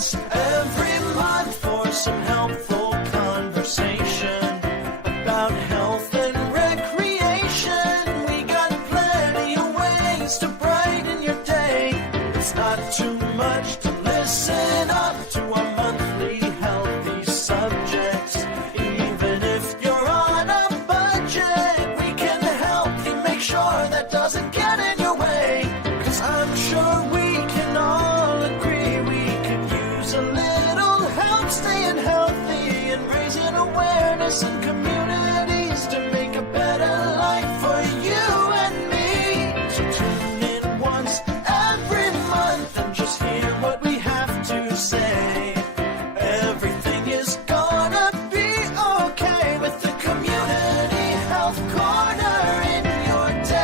once every month for some helpful conversation about health and recreation. We got plenty of ways to brighten your day. It's not too much to listen up to our monthly healthy subjects. Even if you're on a budget, we can help you make sure that doesn't get in your way. 'Cause I'm sure we can all agree we could use a little help staying healthy and raising awareness in communities to make a better life for you and me. So tune in once every month and just hear what we have to say. Everything is gonna be okay with the Community Health Corner in your day.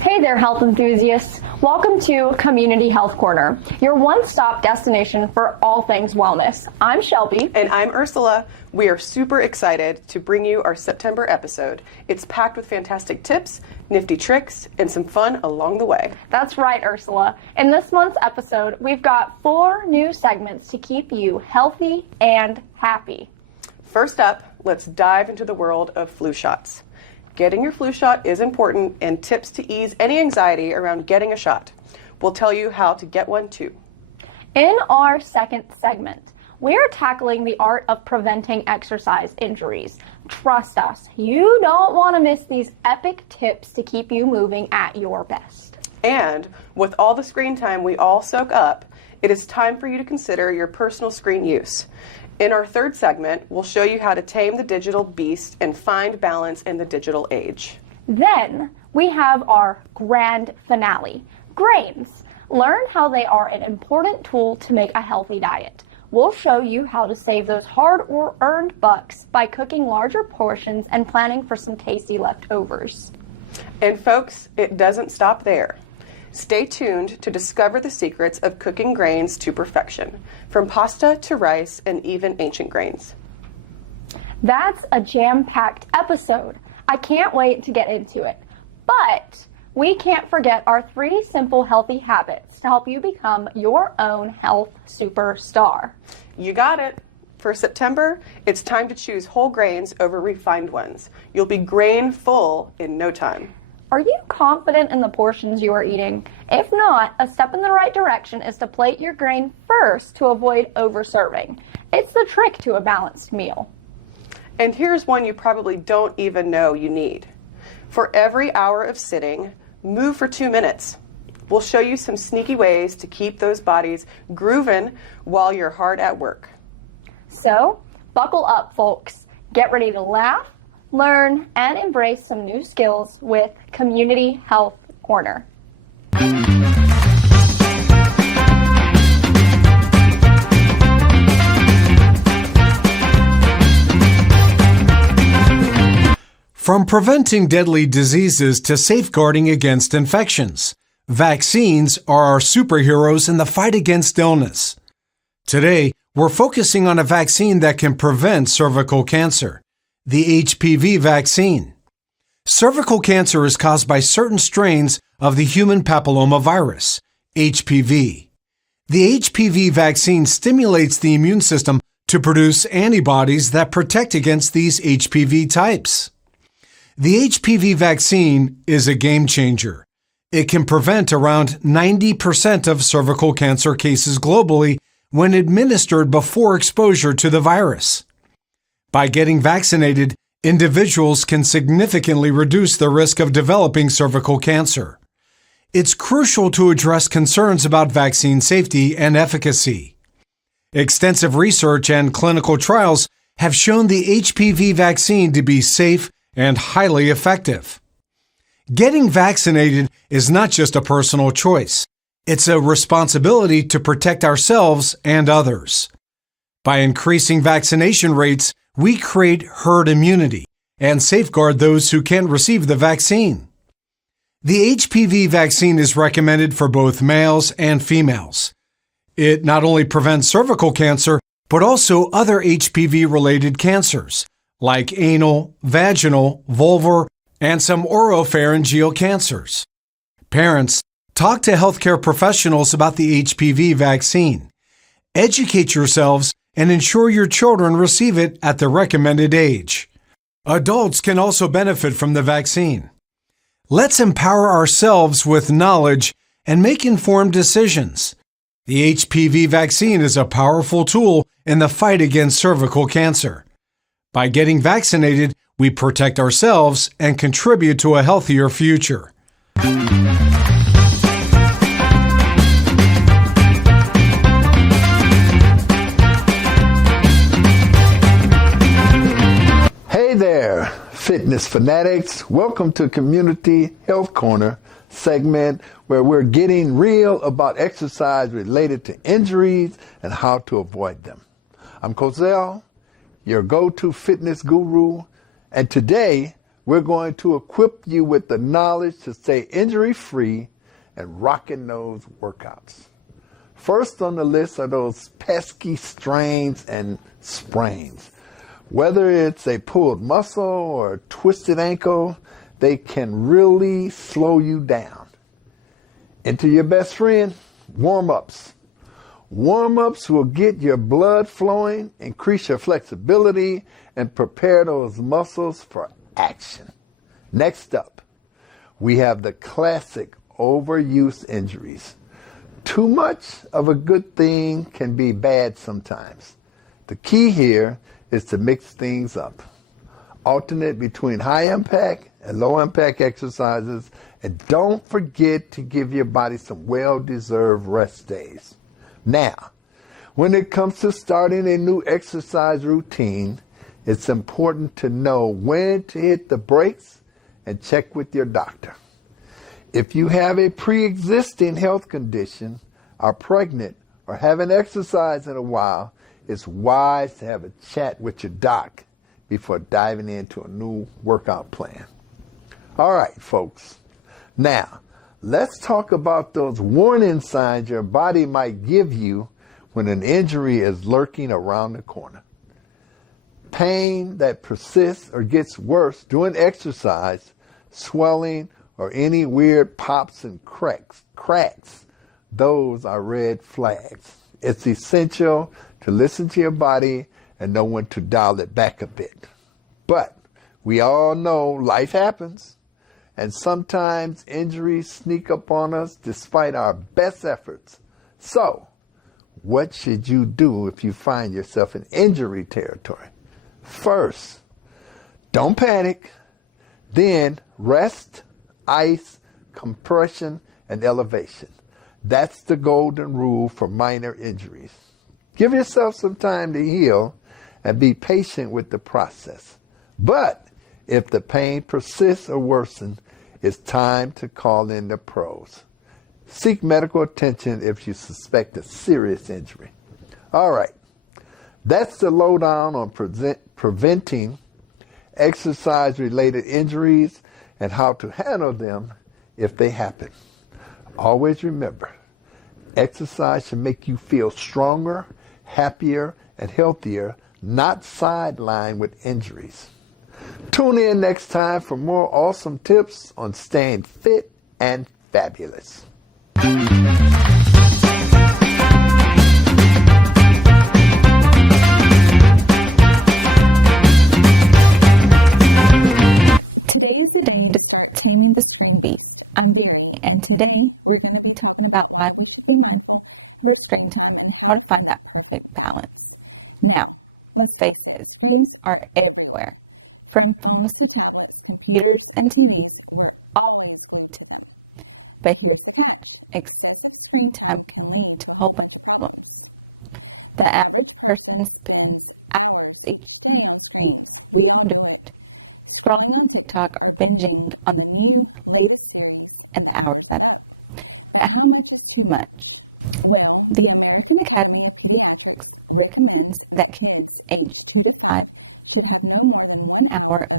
Hey there, health enthusiasts. Welcome to Community Health Corner, your one-stop destination for all things wellness. I'm Shelby. And I'm Ursula. We are super excited to bring you our September episode. It's packed with fantastic tips, nifty tricks, and some fun along the way. That's right, Ursula. In this month's episode, we've got 4 new segments to keep you healthy and happy. First up, let's dive into the world of flu shots. Getting your flu shot is important, and tips to ease any anxiety around getting a shot. We'll tell you how to get one too. In our second segment, we're tackling the art of preventing exercise injuries. Trust us, you don't want to miss these epic tips to keep you moving at your best. And with all the screen time we all soak up, it is time for you to consider your personal screen use. In our third segment, we'll show you how to tame the digital beast and find balance in the digital age. Then we have our grand finale, grains. Learn how they are an important tool to make a healthy diet. We'll show you how to save those hard-earned bucks by cooking larger portions and planning for some tasty leftovers. And folks, it doesn't stop there. Stay tuned to discover the secrets of cooking grains to perfection, from pasta to rice and even ancient grains. That's a jam-packed episode. I can't wait to get into it. But we can't forget our 3 simple healthy habits to help you become your own health superstar. You got it. For September, it's time to choose whole grains over refined ones. You'll be grain full in no time. Are you confident in the portions you are eating? If not, a step in the right direction is to plate your grain first to avoid over-serving. It's the trick to a balanced meal. And here's one you probably don't even know you need. For every hour of sitting, move for 2 minutes. We'll show you some sneaky ways to keep those bodies grooving while you're hard at work. So, buckle up, folks. Get ready to laugh, learn, and embrace some new skills with Community Health Corner. From preventing deadly diseases to safeguarding against infections, vaccines are our superheroes in the fight against illness. Today, we're focusing on a vaccine that can prevent cervical cancer, the HPV vaccine. Cervical cancer is caused by certain strains of the human papillomavirus, HPV. The HPV vaccine stimulates the immune system to produce antibodies that protect against these HPV types. The HPV vaccine is a game changer. It can prevent around 90% of cervical cancer cases globally when administered before exposure to the virus. By getting vaccinated, individuals can significantly reduce the risk of developing cervical cancer. It's crucial to address concerns about vaccine safety and efficacy. Extensive research and clinical trials have shown the HPV vaccine to be safe and highly effective. Getting vaccinated is not just a personal choice. It's a responsibility to protect ourselves and others. By increasing vaccination rates, we create herd immunity and safeguard those who can't receive the vaccine. The HPV vaccine is recommended for both males and females. It not only prevents cervical cancer, but also other HPV-related cancers, like anal, vaginal, vulvar, and some oropharyngeal cancers. Parents, Talk to healthcare professionals about the HPV vaccine. Educate yourselves and ensure your children receive it at the recommended age. Adults can also benefit from the vaccine. Let's empower ourselves with knowledge and make informed decisions. The HPV vaccine is a powerful tool in the fight against cervical cancer. By getting vaccinated, we protect ourselves and contribute to a healthier future. Hey there, fitness fanatics. Welcome to Community Health Corner segment where we're getting real about exercise related to injuries and how to avoid them. I'm Cozell, your go-to fitness guru, and today we're going to equip you with the knowledge to stay injury-free and rocking those workouts. First on the list are those pesky strains and sprains. Whether it's a pulled muscle or a twisted ankle, they can really slow you down. Enter your best friend, warm-ups. Warm-ups will get your blood flowing, increase your flexibility, and prepare those muscles for action. Next up, we have the classic overuse injuries. Too much of a good thing can be bad sometimes. The key here is to mix things up. Alternate between high impact and low impact exercises, and don't forget to give your body some well-deserved rest days. Now, when it comes to starting a new exercise routine, it's important to know when to hit the brakes and check with your doctor. If you have a pre-existing health condition, are pregnant, or haven't exercised in a while, it's wise to have a chat with your doc before diving into a new workout plan. All right, folks. Now, let's talk about those warning signs your body might give you when an injury is lurking around the corner. Pain that persists or gets worse during exercise, swelling, or any weird pops and cracks, those are red flags. It's essential to listen to your body and know when to dial it back a bit. But we all know life happens, and sometimes injuries sneak up on us despite our best efforts. So, what should you do if you find yourself in injury territory? First, don't panic. Then, rest, ice, compression, and elevation. That's the golden rule for minor injuries. Give yourself some time to heal and be patient with the process. But if the pain persists or worsens, it's time to call in the pros. Seek medical attention if you suspect a serious injury. All right, that's the lowdown on preventing exercise-related injuries and how to handle them if they happen. Always remember, exercise should make you feel stronger, happier, and healthier, not sidelined with injuries. Tune in next time for more awesome tips on staying fit and fabulous. I'm Viri, and today we're going to talk about life screentime and how to find that perfect balance. Now, let's face it, tools are everywhere. From pharmaceuticals, computers, and TVs, all use them today. But here's the thing, excessive screen time can lead to a whole bunch of problems. The average person spends hours each day scrolling on TikTok or binging on and the hours that are too much. The Academy of Pediatrics recommends that kids aged 5 to 1 hour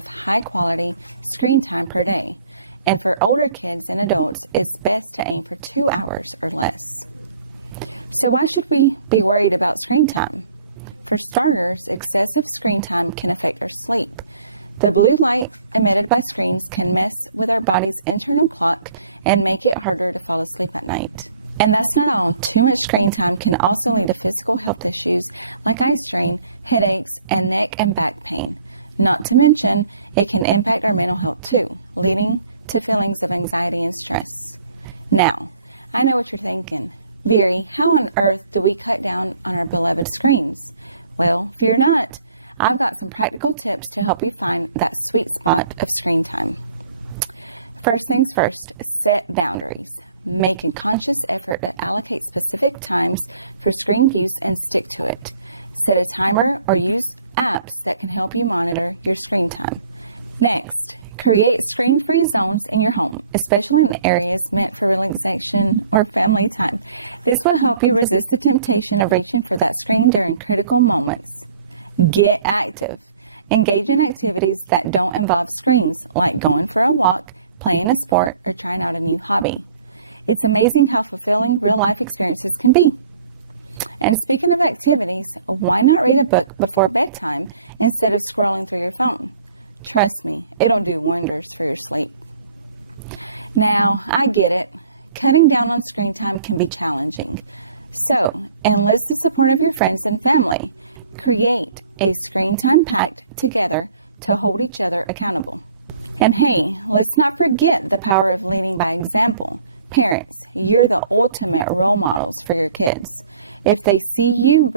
and for older kids and adults, it's best to aim for 2 hours or less. It also can be better for screen time. Sometimes excessive screen time can help. The blue light and the buttons can make your body's energy and our boundaries. Make a conscious effort to act times to change it. Set or use apps to monitor your time. Next, create especially in areas or this one help you position attention innovation for that strange and critical moment. Get active. Engage in activities that don't involve screens, like going for a walk, playing a sport, and it's amazing to relax and be. And especially for students, learn a good book before bedtime and so trust it will be wonderful. I get it can be challenging. So, and with friends and family, create a time pack together to hold each other accountable. And let's not forget the power of learning by example. Parents, you're the ultimate role models for your kids. If they see you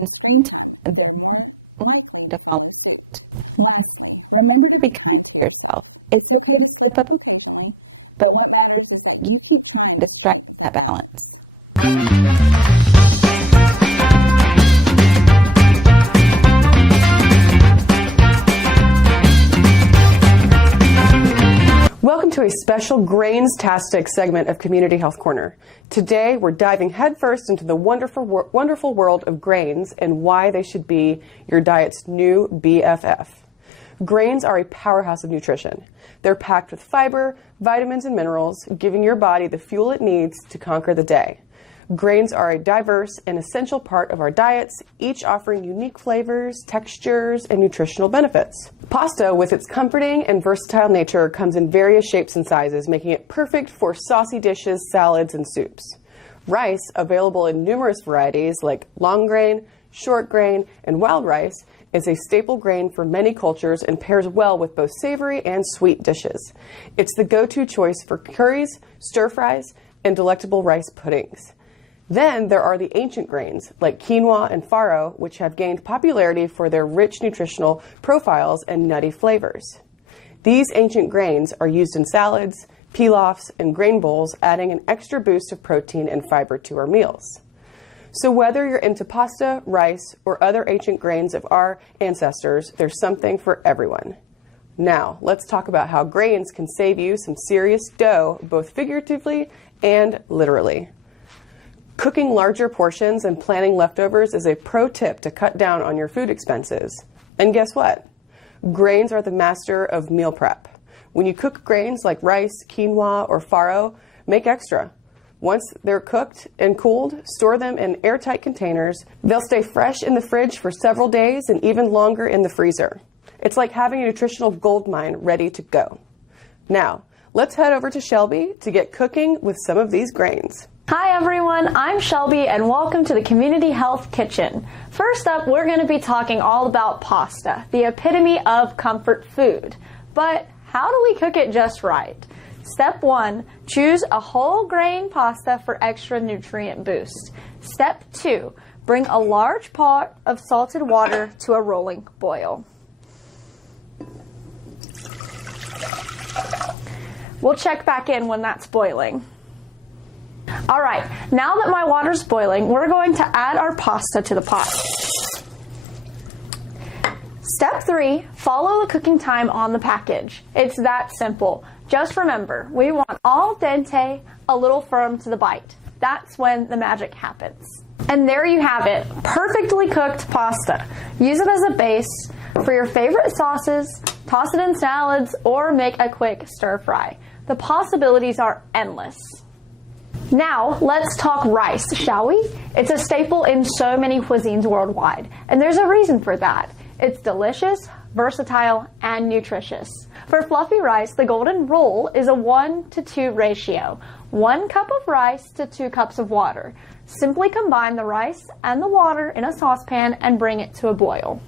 in screen time, then they're likely to follow suit. Remember to be kind to yourself. It's okay to slip up, but you can strike that balance. Welcome to a special Grains-tastic segment of Community Health Corner. Today, we're diving headfirst into the wonderful world of grains and why they should be your diet's new BFF. Grains are a powerhouse of nutrition. They're packed with fiber, vitamins, and minerals, giving your body the fuel it needs to conquer the day. Grains are a diverse and essential part of our diets, each offering unique flavors, textures, and nutritional benefits. Pasta, with its comforting and versatile nature, comes in various shapes and sizes, making it perfect for saucy dishes, salads, and soups. Rice, available in numerous varieties like long grain, short grain, and wild rice, is a staple grain for many cultures and pairs well with both savory and sweet dishes. It's the go-to choice for curries, stir-fries, and delectable rice puddings. Then there are the ancient grains, like quinoa and farro, which have gained popularity for their rich nutritional profiles and nutty flavors. These ancient grains are used in salads, pilafs, and grain bowls, adding an extra boost of protein and fiber to our meals. So whether you're into pasta, rice, or other ancient grains of our ancestors, there's something for everyone. Now, let's talk about how grains can save you some serious dough, both figuratively and literally. Cooking larger portions and planning leftovers is a pro tip to cut down on your food expenses. And guess what? Grains are the master of meal prep. When you cook grains like rice, quinoa, or farro, make extra. Once they're cooked and cooled, store them in airtight containers. They'll stay fresh in the fridge for several days and even longer in the freezer. It's like having a nutritional gold mine ready to go. Now, let's head over to Shelby to get cooking with some of these grains. Hi everyone, I'm Shelby and welcome to the Community Health Kitchen. First up, we're going to be talking all about pasta, the epitome of comfort food. But how do we cook it just right? Step 1, choose a whole grain pasta for extra nutrient boost. Step 2, bring a large pot of salted water to a rolling boil. We'll check back in when that's boiling. Alright, now that my water's boiling, we're going to add our pasta to the pot. Step 3, follow the cooking time on the package. It's that simple. Just remember, we want al dente, a little firm to the bite. That's when the magic happens. And there you have it, perfectly cooked pasta. Use it as a base for your favorite sauces, toss it in salads, or make a quick stir fry. The possibilities are endless. Now, let's talk rice, shall we? It's a staple in so many cuisines worldwide, and there's a reason for that. It's delicious, versatile, and nutritious. For fluffy rice, the golden rule is a 1-to-2 ratio. 1 cup of rice to 2 cups of water. Simply combine the rice and the water in a saucepan and bring it to a boil.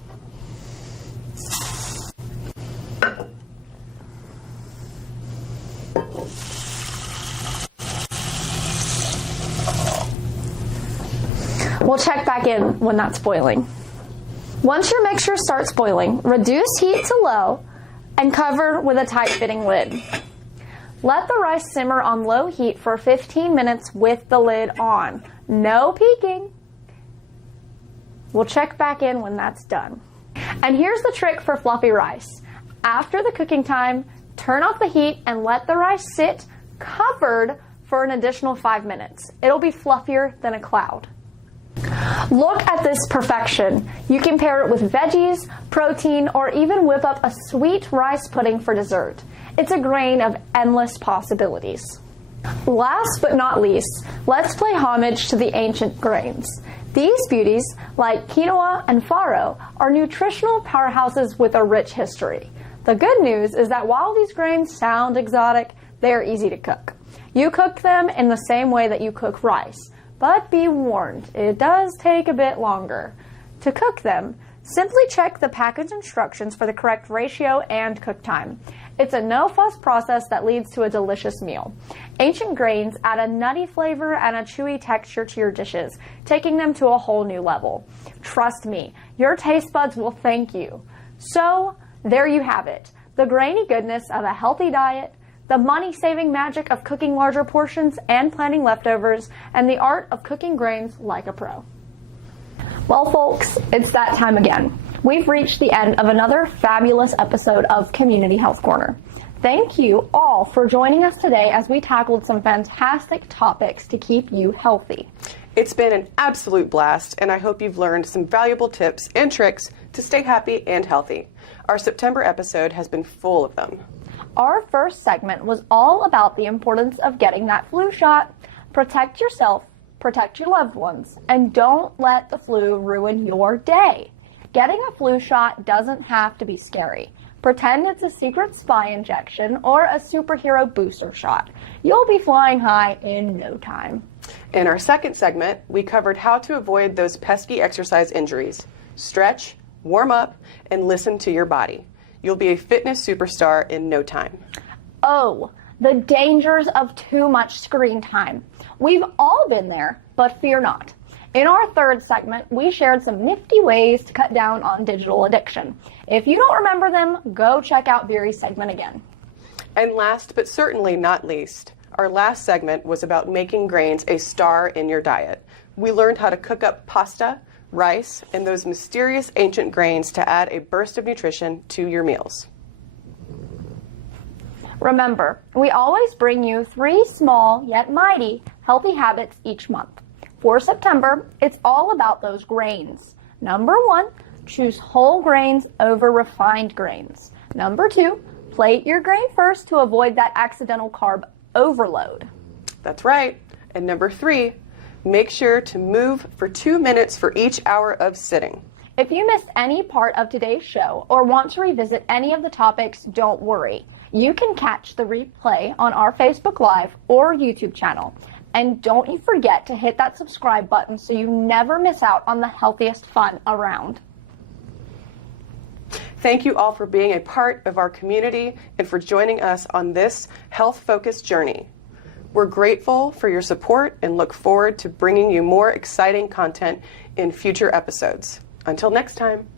We'll check back in when that's boiling. Once your mixture starts boiling, reduce heat to low and cover with a tight-fitting lid. Let the rice simmer on low heat for 15 minutes with the lid on. No peeking. We'll check back in when that's done. And here's the trick for fluffy rice. After the cooking time, turn off the heat and let the rice sit covered for an additional 5 minutes. It'll be fluffier than a cloud. Look at this perfection. You can pair it with veggies, protein, or even whip up a sweet rice pudding for dessert. It's a grain of endless possibilities. Last but not least, let's pay homage to the ancient grains. These beauties, like quinoa and farro, are nutritional powerhouses with a rich history. The good news is that while these grains sound exotic, they are easy to cook. You cook them in the same way that you cook rice, but be warned, it does take a bit longer. To cook them, simply check the package instructions for the correct ratio and cook time. It's a no-fuss process that leads to a delicious meal. Ancient grains add a nutty flavor and a chewy texture to your dishes, taking them to a whole new level. Trust me, your taste buds will thank you. So, there you have it. The grainy goodness of a healthy diet, the money-saving magic of cooking larger portions and planning leftovers, and the art of cooking grains like a pro. Well, folks, it's that time again. We've reached the end of another fabulous episode of Community Health Corner. Thank you all for joining us today as we tackled some fantastic topics to keep you healthy. It's been an absolute blast, and I hope you've learned some valuable tips and tricks to stay happy and healthy. Our September episode has been full of them. Our first segment was all about the importance of getting that flu shot. Protect yourself, protect your loved ones, and don't let the flu ruin your day. Getting a flu shot doesn't have to be scary. Pretend it's a secret spy injection or a superhero booster shot. You'll be flying high in no time. In our second segment, we covered how to avoid those pesky exercise injuries. Stretch, warm up, and listen to your body. You'll be a fitness superstar in no time. Oh, the dangers of too much screen time. We've all been there, but fear not. In our third segment, we shared some nifty ways to cut down on digital addiction. If you don't remember them, go check out Viri's segment again. And last but certainly not least, our last segment was about making grains a star in your diet. We learned how to cook up pasta, rice, and those mysterious ancient grains to add a burst of nutrition to your meals. Remember, we always bring you 3 small yet mighty healthy habits each month. For September, it's all about those grains. Number 1, choose whole grains over refined grains. Number 2, plate your grain first to avoid that accidental carb overload. That's right. And number 3, make sure to move for 2 minutes for each hour of sitting. If you missed any part of today's show or want to revisit any of the topics, don't worry. You can catch the replay on our Facebook Live or YouTube channel. And don't you forget to hit that subscribe button so you never miss out on the healthiest fun around. Thank you all for being a part of our community and for joining us on this health-focused journey. We're grateful for your support and look forward to bringing you more exciting content in future episodes. Until next time.